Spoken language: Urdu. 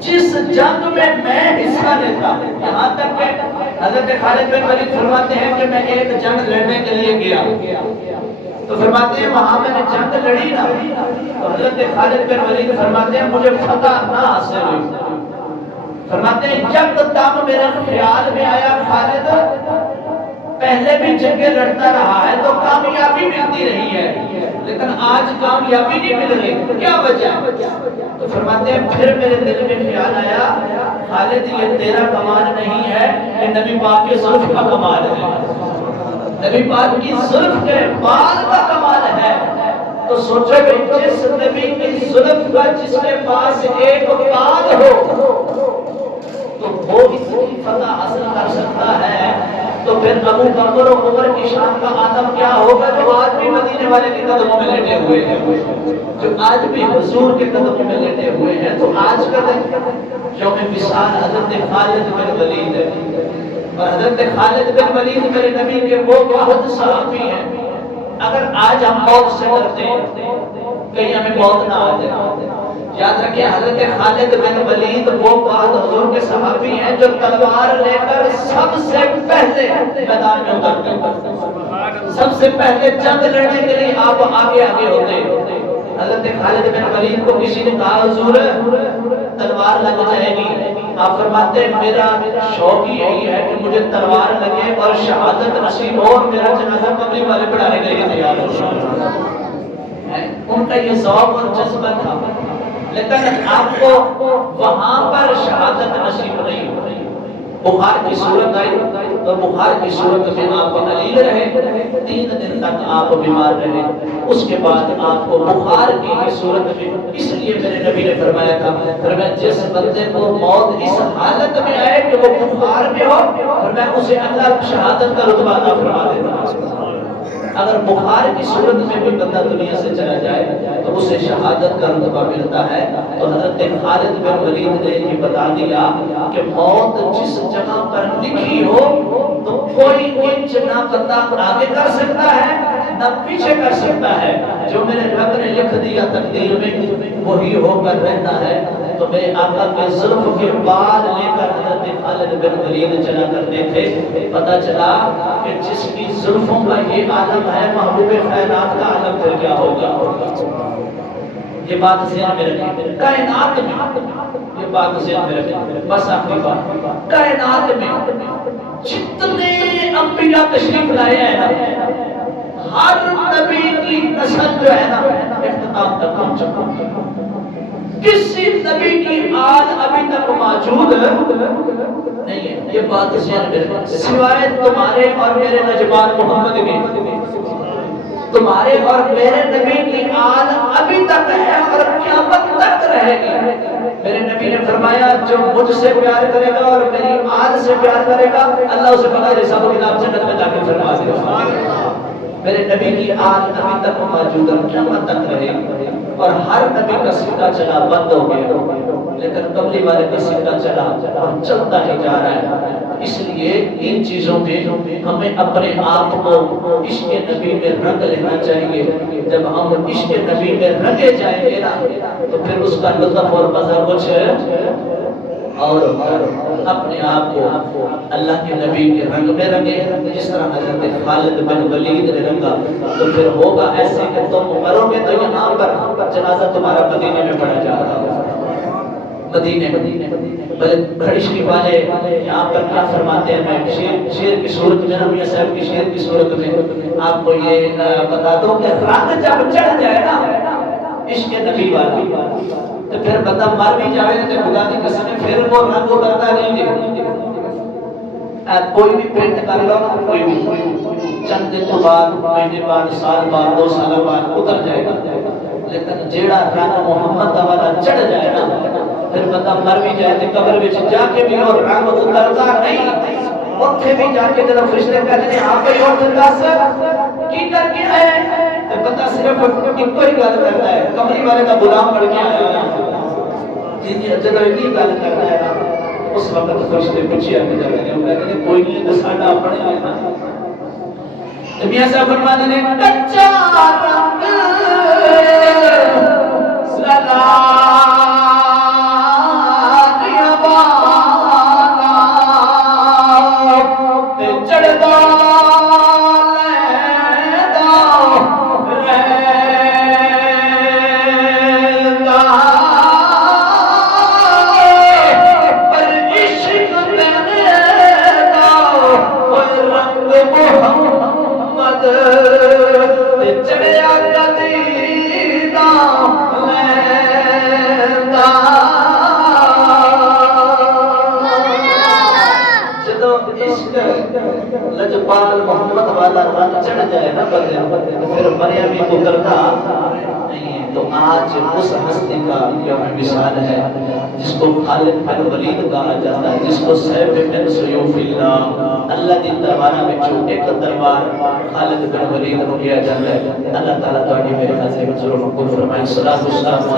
جس جنگ میں میں حصہ لیتا، یہاں تک کہ حضرت خالد بن ولید فرماتے ہیں کہ میں ایک جنگ لڑنے کے لیے گیا، تو فرماتے ہیں وہاں میں نے جنگ لڑی نا، تو حضرت خالد بن ولید فرماتے ہیں مجھے فتح نہ حاصل ہوئی۔ فرماتے ہیں یکدم میرے خیال میں آیا خالد پہلے بھی جنگیں لڑتا رہا ہے تو کامیابی ملتی رہی ہے، لیکن آج کامیابی نہیں مل رہی، کیا وجہ ہے؟ تو فرماتے ہیں پھر میرے دل میں خیال آیا خالد یہ تیرا کمال نہیں ہے، یہ نبی پاک کے زلف کا کمال ہے، نبی پاک کی زلف کے بال کا کمال ہے۔ تو سوچو کہ جس نبی کی زلف کا جس کے پاس ایک بال ہو تو وہ اتنی فتح حاصل کر سکتا ہے، تو پھر ابو بکر و عمر کی شان کا عالم کیا ہوگا جو آج بھی مدینے والے کے قدموں میں لیٹے ہوئے ہیں، جو آج بھی حضور کے قدموں میں لیٹے ہوئے ہیں۔ تو آج کا دن یوم وصال حضرت خالد بن ولید ہے، اور حضرت خالد بن ولید میرے نبی کے وہ واحد صحابی ہیں، اگر آج ہم موت سے ڈرتے ہیں کہیں ہمیں موت نہ آ جائے، یاد رکھیں حضرت خالد بن ولید وہ بعد حضور کے صحابی ہیں جو تلوار لے کر سب سے پہلے میدان میں اترتے ہیں، سب سے پہلے جنگ لڑنے کے لیے آپ آگے ہوتے ہیں۔ حضرت خالد بن ولید کو کسی نے کہا حضور تلوار لگ جائے گی، آپ فرماتے ہیں میرا شوق یہی ہے کہ مجھے تلوار لگے اور شہادت نصیب ہو اور میرا جنازہ قبری والے پڑھانے کے لیے تیار ہو۔ ان کا یہ ذوق اور جذبہ تھا، لیکن آپ کو وہاں پر شہادت نصیب نہیں ہوئی۔ بخار کی صورت آئی تو بخار کی صورت میں آپ علیل رہے، 3 دن تک آپ بیمار رہے، اس کے بعد آپ کو بخار کی صورت میں، اس لیے میرے نبی نے فرمایا تھا فرمایا جس بندے کو موت اس حالت میں آئے کہ وہ بخار میں ہو، فرمایا اسے اللہ شہادت کا رتبہ عطا فرما دیتا۔ اگر بخار کی صورت میں بھی بندہ دنیا سے چلا جائے تو اسے شہادت کا رتبہ ملتا ہے۔ تو حضرت خالد بن ولید نے یہ بتا دیا کہ موت جس جگہ پر لکھی ہو تو کوئی انچ نہ بندہ آگے کر سکتا ہے نہ پیچھے کر سکتا ہے، جو میرے رب نے لکھ دیا تقدیر میں وہی ہو کر رہنا ہے۔ تو میرے آقا کے زلف کے بال لے کر حضرت خالد بن ولید چلا کرتے تھے۔ پتہ چلا کہ جس کی زلفوں کا یہ عالم ہے محبوب خیرات کا عالم پھر کیا ہوگا۔ یہ بات ذہن میں رکھیں، کائنات میں یہ بات ذہن میں رکھیں، بس آخری بات، کائنات میں جتنے انبیاء تشریف لائے ہیں نا، ہر نبی کی نسل جو ہے نا اختتام تک پہنچا، کسی نبی کی آل ابھی تک موجود نہیں ہے۔ یہ بات ذہن میں رکھیں، سوائے تمہارے اور میرے نجمان محمد کے، تمہارے اور میرے نبی کی آل ابھی تک ہے اور قیامت تک رہے گی۔ میرے نبی نے فرمایا جو مجھ سے پیار کرے گا اور میری آل سے پیار کرے گا اللہ اسے بغیر حساب و کتاب جنت میں داخل فرما دے گا۔ میرے نبی کی آل ابھی تک موجود ہے، قیامت تک رہے گی، اور ہر نبی کا سکہ چلا بند ہو گیا، لیکن قبلی والے کا سکہ چلا اور چلتا ہی جا رہا ہے۔ اس لیے ان چیزوں میں ہمیں اپنے آپ کو عشق نبی میں رنگ لینا چاہیے۔ جب ہم عشق نبی میں رنگے جائیں گے نا تو پھر اس کا لطف اور مزہ کچھ اور اپنے آپ کو اللہ کے نبی کے رنگ میں رنگے، جس طرح حضرت خالد بن ولید نے رنگا۔ تو پھر ہوگا ایسے کہ تم مرو گے تو یہاں پر جنازہ تمہارا مدینے میں پڑا جا رہا ہے، مدینے کھڑی شریف والے یہاں پر کیا فرماتے ہیں، میں شیر کی صورت میں میاں صاحب کی شیر کی صورت میں آپ کو یہ بتا دو کہ رنگ جب چڑھ جائے نا عشق نبی والا تو پھر بندہ مر بھی جائے تو خدا کی قسم پھر وہ رنگ اترتا نہیں ہے۔ کوئی بھی پینٹ کر لو نا، کوئی بھی چند دن بعد، مہینے بعد، سال بعد، 2 سال بعد اتر جائے گا، لیکن جیڑا رنگ محمد والا چڑھ جائے نا پھر بندہ مر بھی جائے تو قبر میں جا کے بھی اور رنگ اترتا نہیں۔ اتھے بھی جا کے جب فرشتے کہتے ہیں آپ ہی اور دس کی کر کے آئے تو بندہ صرف ایک ہی گل کرتا ہے، قبری والے کا غلام بن کے آیا جی جب ایک ہی گل کرتا ہے اس وقت فرشتے پوچھے آتے جاتے ہیں، وہ کہتے ہیں کوئی نہیں تو ساڈا اپنے ہے نا۔ میاں صاحب فرماتے ہیں کچا رنگ لگا جائے نا بندے تو پھر مریا بھی اترتا نہیں ہے۔ تو آج اس ہستی کا یوم وصال ہے جس کو خالد بن ولید کہا جاتا ہے، جس کو سیف من سیوف اللہ، اللہ دی تلوار میں ایک تلوار خالد بن ولید کو کیا جاتا ہے۔ اللہ تعالیٰ تعالی میرے حاضر منظور و مقبول فرمائے۔ الصلاۃ والسلام علیہ